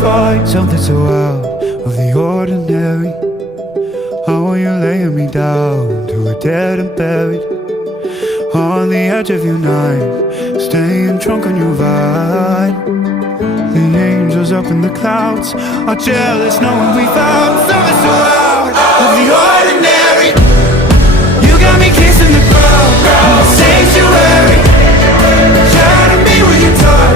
find something so out of the ordinary. How are you laying me down to a dead and buried on the edge of your knife, staying drunk on your vine. The angels up in the clouds are jealous knowing we found something so out of the ordinary. You got me kissing the ground in the sanctuary, trying to be with your touch.